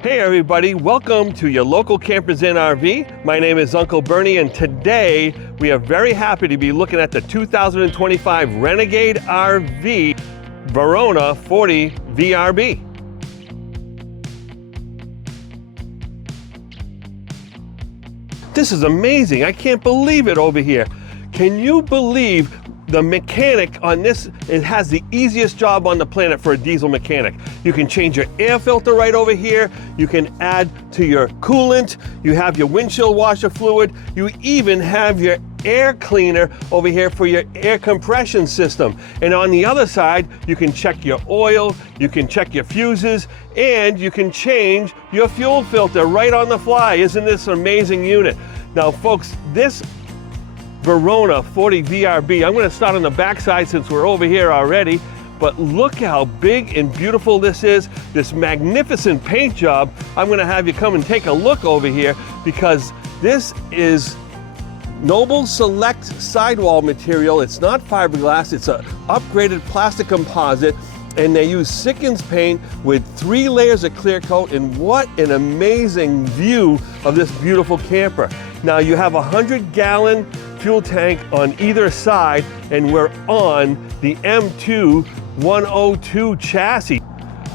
Hey everybody, welcome to your local Campers Inn RV. My name is Uncle Bernie, and today we are very happy to be looking at the 2025 Renegade RV Verona 40 VRB. This is amazing. I can't believe it over here. Can you believe the mechanic on this? It has the easiest job on the planet for a diesel mechanic. You can change your air filter right over here. You can add to your coolant. You have your windshield washer fluid. You even have your air cleaner over here for your air compression system. And on the other side, you can check your oil, you can check your fuses, and you can change your fuel filter right on the fly. Isn't this an amazing unit? Now folks, this Verona 40 VRB, I'm going to start on the back side since we're over here already, but look how big and beautiful this is, this magnificent paint job. I'm going to have you come and take a look over here because this is Noble Select sidewall material. It's not fiberglass, it's an upgraded plastic composite, and they use Sikkens paint with 3 layers of clear coat, and what an amazing view of this beautiful camper. Now you have a 100-gallon fuel tank on either side, and we're on the M2 102 chassis.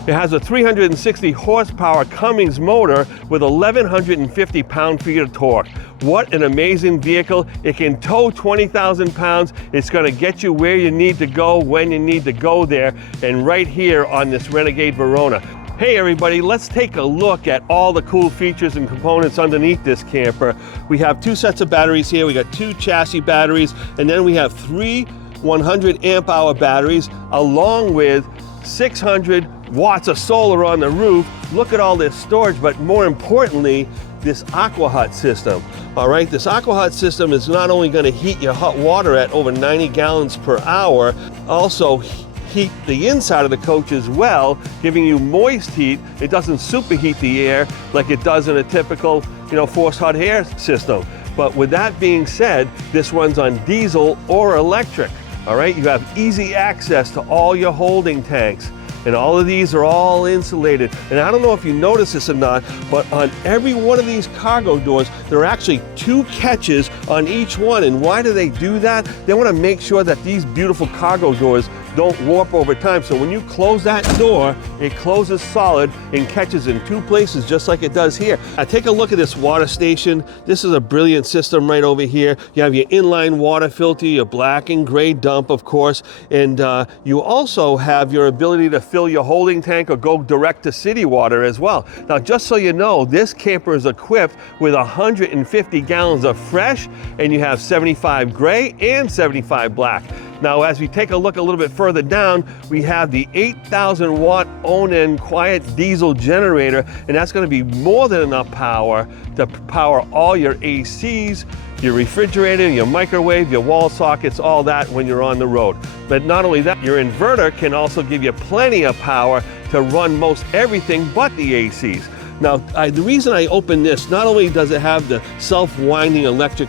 It has a 360 horsepower Cummins motor with 1,150 pound-feet of torque. What an amazing vehicle. It can tow 20,000 pounds. It's going to get you where you need to go when you need to go there, and right here on this Renegade Verona. Hey everybody, let's take a look at all the cool features and components underneath this camper. We have 2 sets of batteries here. We got 2 chassis batteries, and then we have 3 100 amp hour batteries along with 600 watts of solar on the roof. Look at all this storage, but more importantly, this Aqua Hut system. All right, this Aqua Hut system is not only going to heat your hot water at over 90 gallons per hour, also heat the inside of the coach as well, giving you moist heat. It doesn't superheat the air like it does in a typical, forced hot air system. But with that being said, this runs on diesel or electric. All right, you have easy access to all your holding tanks, and all of these are all insulated. And I don't know if you notice this or not, but on every one of these cargo doors, there are actually 2 catches on each one. And why do they do that? They want to make sure that these beautiful cargo doors don't warp over time. So when you close that door, it closes solid and catches in 2 places just like it does here. Now take a look at this water station. This is a brilliant system right over here. You have your inline water filter, your black and gray dump, of course, and you also have your ability to fill your holding tank or go direct to city water as well. Now just so you know, this camper is equipped with 150 gallons of fresh, and you have 75 gray and 75 black. Now, as we take a look a little bit further down, we have the 8,000 watt Onan quiet diesel generator, and that's going to be more than enough power to power all your ACs, your refrigerator, your microwave, your wall sockets, all that when you're on the road. But not only that, your inverter can also give you plenty of power to run most everything but the ACs. Now, the reason I open this, not only does it have the self-winding electric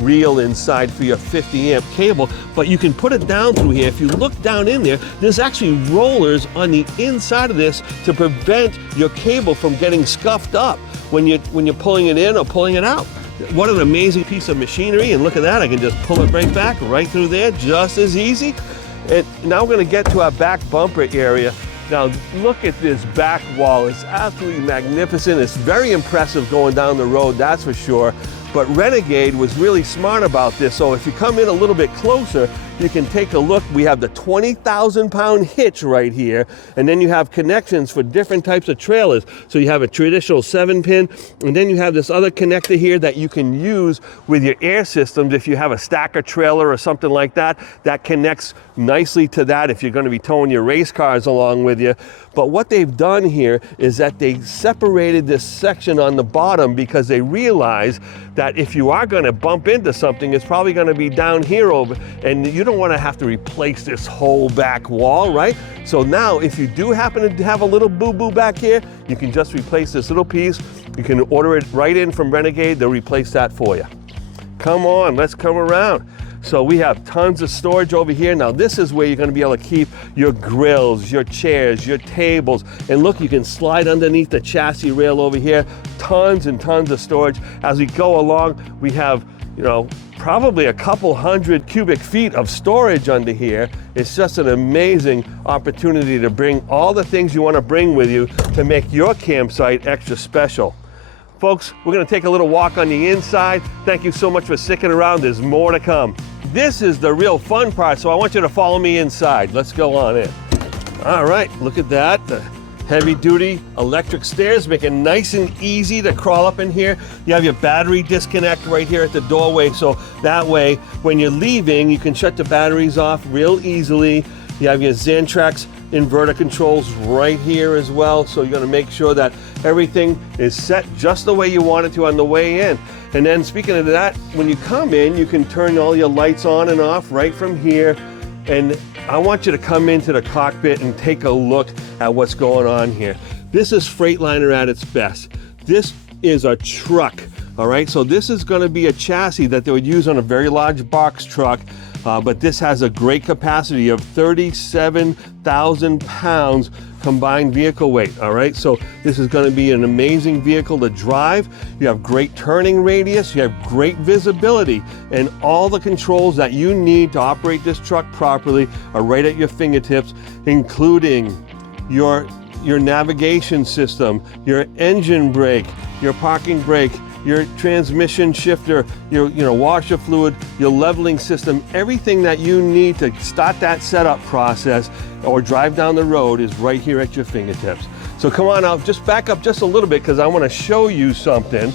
reel inside for your 50 amp cable, but you can put it down through here. If you look down in there, there's actually rollers on the inside of this to prevent your cable from getting scuffed up when you're pulling it in or pulling it out. What an amazing piece of machinery, and look at that, I can just pull it right back, right through there, just as easy. And now we're going to get to our back bumper area. Now look at this back wall. It's absolutely magnificent. It's very impressive going down the road, that's for sure. But Renegade was really smart about this. So if you come in a little bit closer, you can take a look. We have the 20,000 pound hitch right here, and then you have connections for different types of trailers. So you have a traditional 7-pin, and then you have this other connector here that you can use with your air systems. If you have a stacker trailer or something like that, that connects nicely to that if you're going to be towing your race cars along with you. But what they've done here is that they separated this section on the bottom because they realize that if you are going to bump into something, it's probably going to be down here over, and you don't want to have to replace this whole back wall, right? So now if you do happen to have a little boo-boo back here, you can just replace this little piece. You can order it right in from Renegade. They'll replace that for you. Come on, let's come around. So we have tons of storage over here. Now this is where you're going to be able to keep your grills, your chairs, your tables. And look, you can slide underneath the chassis rail over here. Tons and tons of storage. As we go along, we have, you know, probably a couple hundred cubic feet of storage under here. It's just an amazing opportunity to bring all the things you want to bring with you to make your campsite extra special. Folks, we're going to take a little walk on the inside. Thank you so much for sticking around. There's more to come. This is the real fun part, so I want you to follow me inside. Let's go on in. All right, look at that. The heavy-duty electric stairs make it nice and easy to crawl up in here. You have your battery disconnect right here at the doorway, so that way when you're leaving you can shut the batteries off real easily. You have your Xantrex inverter controls right here as well, so you're going to make sure that everything is set just the way you want it to on the way in. And then speaking of that, when you come in, you can turn all your lights on and off right from here. And I want you to come into the cockpit and take a look at what's going on here. This is Freightliner at its best. This is a truck, all right? So this is going to be a chassis that they would use on a very large box truck, but this has a great capacity of 37,000 pounds combined vehicle weight, all right? So this is going to be an amazing vehicle to drive. You have great turning radius, you have great visibility, and all the controls that you need to operate this truck properly are right at your fingertips, including your navigation system, your engine brake, your parking brake, your transmission shifter, your washer fluid, your leveling system. Everything that you need to start that setup process or drive down the road is right here at your fingertips. So come on out, just back up just a little bit because I want to show you something.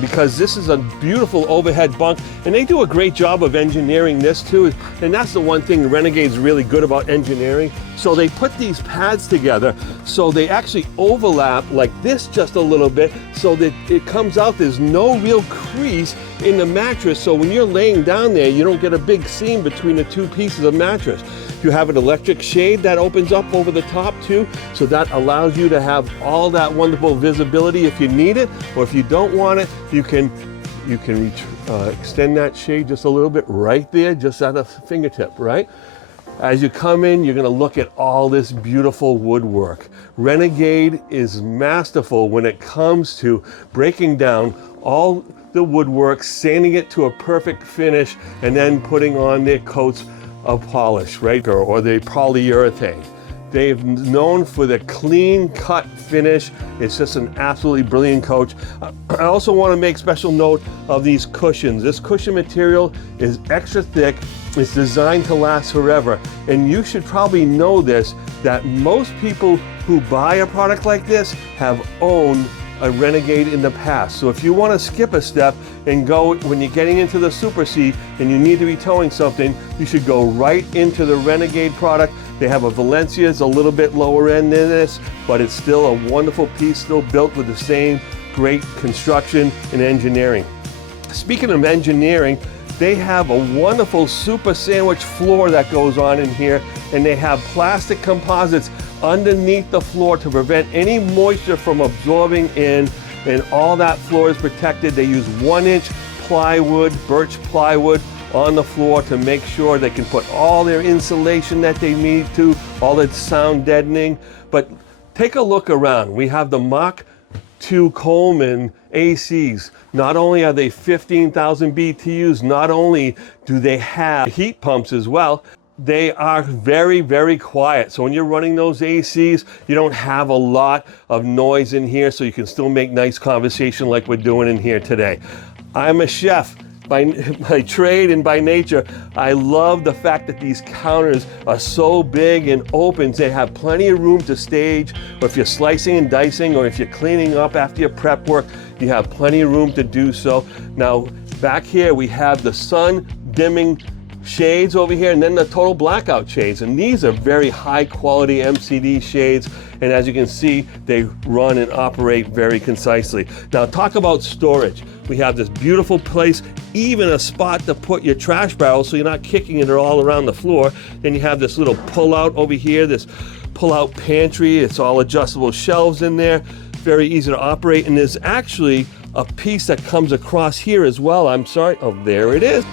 Because this is a beautiful overhead bunk, and they do a great job of engineering this too, and that's the one thing Renegade's really good about engineering. So they put these pads together so they actually overlap like this just a little bit so that it comes out, there's no real crease in the mattress, so when you're laying down there you don't get a big seam between the two pieces of mattress. You have an electric shade that opens up over the top too, so that allows you to have all that wonderful visibility if you need it, or if you don't want it, you can extend that shade just a little bit right there, just at a fingertip, right? As you come in, you're gonna look at all this beautiful woodwork. Renegade is masterful when it comes to breaking down all the woodwork, sanding it to a perfect finish, and then putting on their coats of polish, right, or the polyurethane. They've known for the clean cut finish. It's just an absolutely brilliant coach. I also want to make special note of these cushions. This cushion material is extra thick. It's designed to last forever. And you should probably know this, that most people who buy a product like this have owned a Renegade in the past. So if you want to skip a step and go when you're getting into the Super C and you need to be towing something, you should go right into the Renegade product. They have a Valencia, it's a little bit lower end than this, but it's still a wonderful piece, still built with the same great construction and engineering. Speaking of engineering, they have a wonderful super sandwich floor that goes on in here, and they have plastic composites underneath the floor to prevent any moisture from absorbing in, and all that floor is protected. They use 1-inch plywood, birch plywood on the floor to make sure they can put all their insulation that they need to, all that sound deadening. But take a look around. We have the Mach 2 Coleman ACs. Not only are they 15,000 BTUs, not only do they have heat pumps as well, they are very, very quiet. So when you're running those ACs, you don't have a lot of noise in here, so you can still make nice conversation like we're doing in here today. I'm a chef by trade and by nature. I love the fact that these counters are so big and open. They have plenty of room to stage, or if you're slicing and dicing, or if you're cleaning up after your prep work, you have plenty of room to do so. Now, back here we have the sun dimming shades over here, and then the total blackout shades, and these are very high quality MCD shades, and as you can see, they run and operate very concisely. Now talk about storage. We have this beautiful place, even a spot to put your trash barrel so you're not kicking it all around the floor. Then you have this little pull out over here, this pull out pantry. It's all adjustable shelves in there, very easy to operate, and there's actually a piece that comes across here as well. I'm sorry, oh, there it is.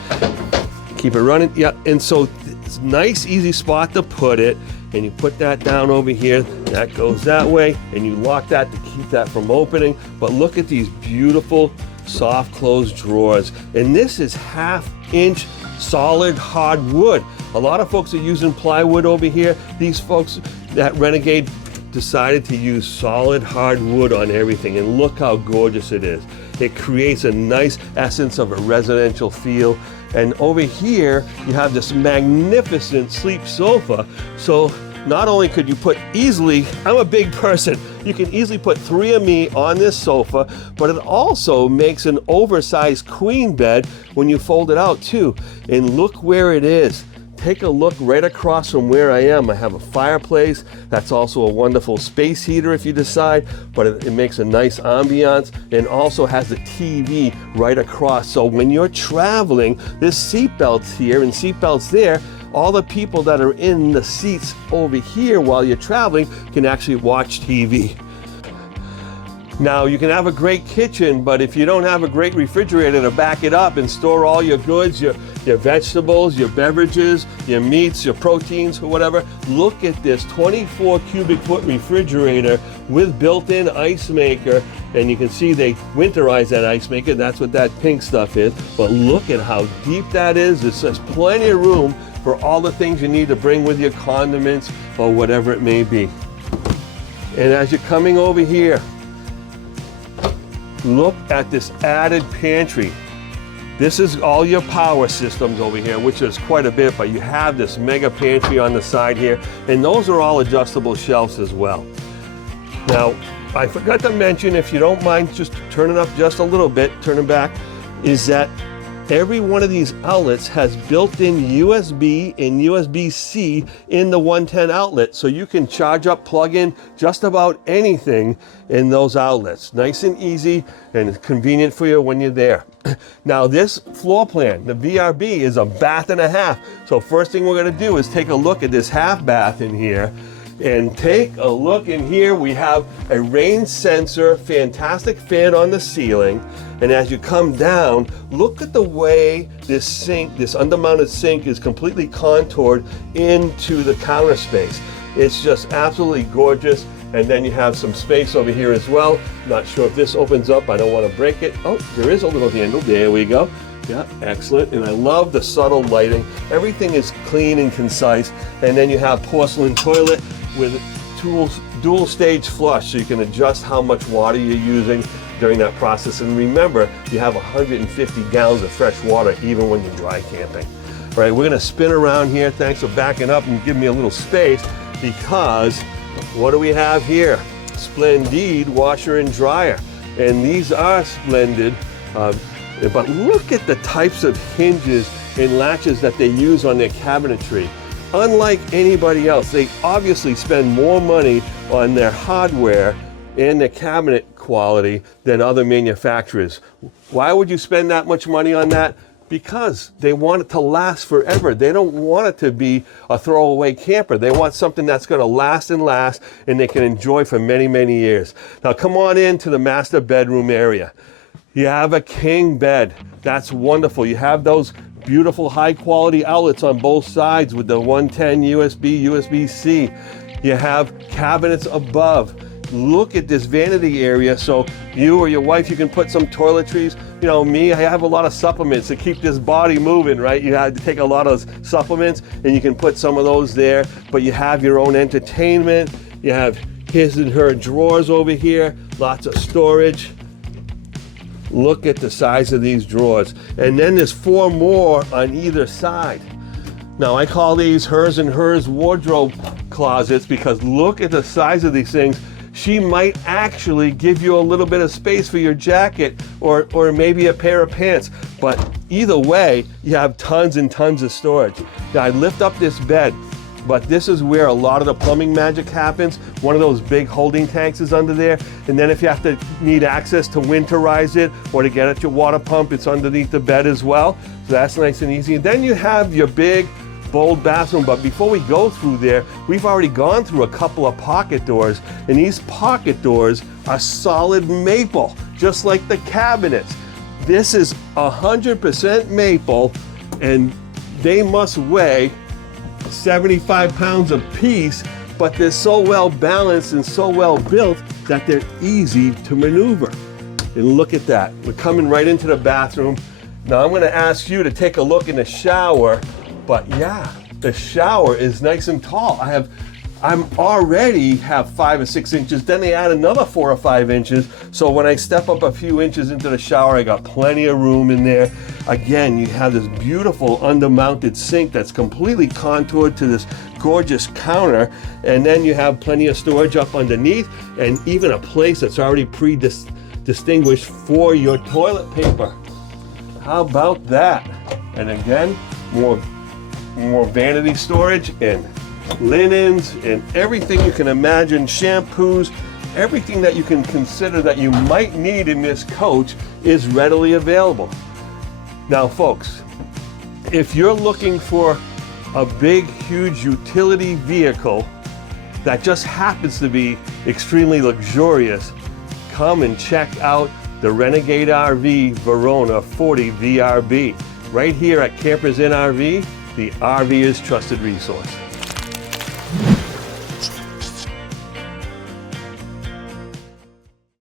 Keep it running. Yeah, and so it's a nice, easy spot to put it. And you put that down over here. That goes that way. And you lock that to keep that from opening. But look at these beautiful, soft closed drawers. And this is 1/2-inch solid hardwood. A lot of folks are using plywood over here. These folks at Renegade decided to use solid hardwood on everything. And look how gorgeous it is. It creates a nice essence of a residential feel. And over here, you have this magnificent sleep sofa. So not only could you put easily, I'm a big person, you can easily put 3 of me on this sofa, but it also makes an oversized queen bed when you fold it out too. And look where it is. Take a look right across from where I am. I have a fireplace. That's also a wonderful space heater if you decide, but it makes a nice ambiance, and also has the TV right across. So when you're traveling, there's seat belts here and seat belts there. All the people that are in the seats over here while you're traveling can actually watch TV. Now, you can have a great kitchen, but if you don't have a great refrigerator to back it up and store all your goods, your vegetables, your beverages, your meats, your proteins, or whatever, look at this 24 cubic foot refrigerator with built-in ice maker. And you can see they winterize that ice maker. That's what that pink stuff is. But look at how deep that is. There's plenty of room for all the things you need to bring with your condiments or whatever it may be. And as you're coming over here, look at this added pantry. This is all your power systems over here, which is quite a bit, but you have this mega pantry on the side here, and those are all adjustable shelves as well. Now, I forgot to mention, if you don't mind just turning up just a little bit, turning back, is that every one of these outlets has built-in USB and USB-C in the 110 outlet, so you can charge up, plug in just about anything in those outlets. Nice and easy and convenient for you when you're there. Now this floor plan, the VRB, is a bath and a half. So first thing we're gonna do is take a look at this half bath in here. And take a look in here. We have a rain sensor, fantastic fan on the ceiling. And as you come down, look at the way this sink, this undermounted sink, is completely contoured into the counter space. It's just absolutely gorgeous. And then you have some space over here as well. Not sure if this opens up. I don't want to break it. Oh, there is a little handle. There we go. Yeah, excellent. And I love the subtle lighting. Everything is clean and concise. And then you have porcelain toilet with dual stage flush, so you can adjust how much water you're using during that process. And remember, you have 150 gallons of fresh water even when you're dry camping. All right, we're gonna spin around here. Thanks for backing up and giving me a little space, because what do we have here? Splendid washer and dryer. And these are splendid, but look at the types of hinges and latches that they use on their cabinetry. Unlike anybody else, they obviously spend more money on their hardware and their cabinet quality than other manufacturers. Why would you spend that much money on that? Because they want it to last forever. They don't want it to be a throwaway camper. They want something that's going to last and last, and they can enjoy for many, many years. Now come on into the master bedroom area. You have a king bed. That's wonderful. You have those beautiful high quality outlets on both sides with the 110 USB, USB-C. You have cabinets above. Look at this vanity area, so you or your wife, you can put some toiletries. You know, me, I have a lot of supplements to keep this body moving, right? You have to take a lot of supplements, and you can put some of those there, but you have your own entertainment. You have his and her drawers over here, lots of storage. Look at the size of these drawers. And then there's 4 more on either side. Now I call these hers and hers wardrobe closets, because look at the size of these things. She might actually give you a little bit of space for your jacket or maybe a pair of pants. But either way, you have tons and tons of storage. Now I lift up this bed, but this is where a lot of the plumbing magic happens. One of those big holding tanks is under there. And then if you have to need access to winterize it or to get at your water pump, it's underneath the bed as well. So that's nice and easy. And then you have your big, bold bathroom. But before we go through there, we've already gone through a couple of pocket doors. And these pocket doors are solid maple, just like the cabinets. This is 100% maple, and They must weigh 75 pounds apiece, but they're so well balanced and so well built that they're easy to maneuver. And look at that. We're coming right into the bathroom. Now I'm gonna ask you to take a look in the shower, but yeah, the shower is nice and tall. I'm already have 5 or 6 inches, then they add another 4 or 5 inches. So when I step up a few inches into the shower, I got plenty of room in there. Again, you have this beautiful undermounted sink that's completely contoured to this gorgeous counter. And then you have plenty of storage up underneath and even a place that's already distinguished for your toilet paper. How about that? And again, more vanity storage and linens and everything you can imagine, shampoos, everything that you can consider that you might need in this coach is readily available. Now folks, if you're looking for a big, huge utility vehicle that just happens to be extremely luxurious, come and check out the Renegade RV Verona 40 VRB right here at Campers Inn RV, the RVer's trusted resource.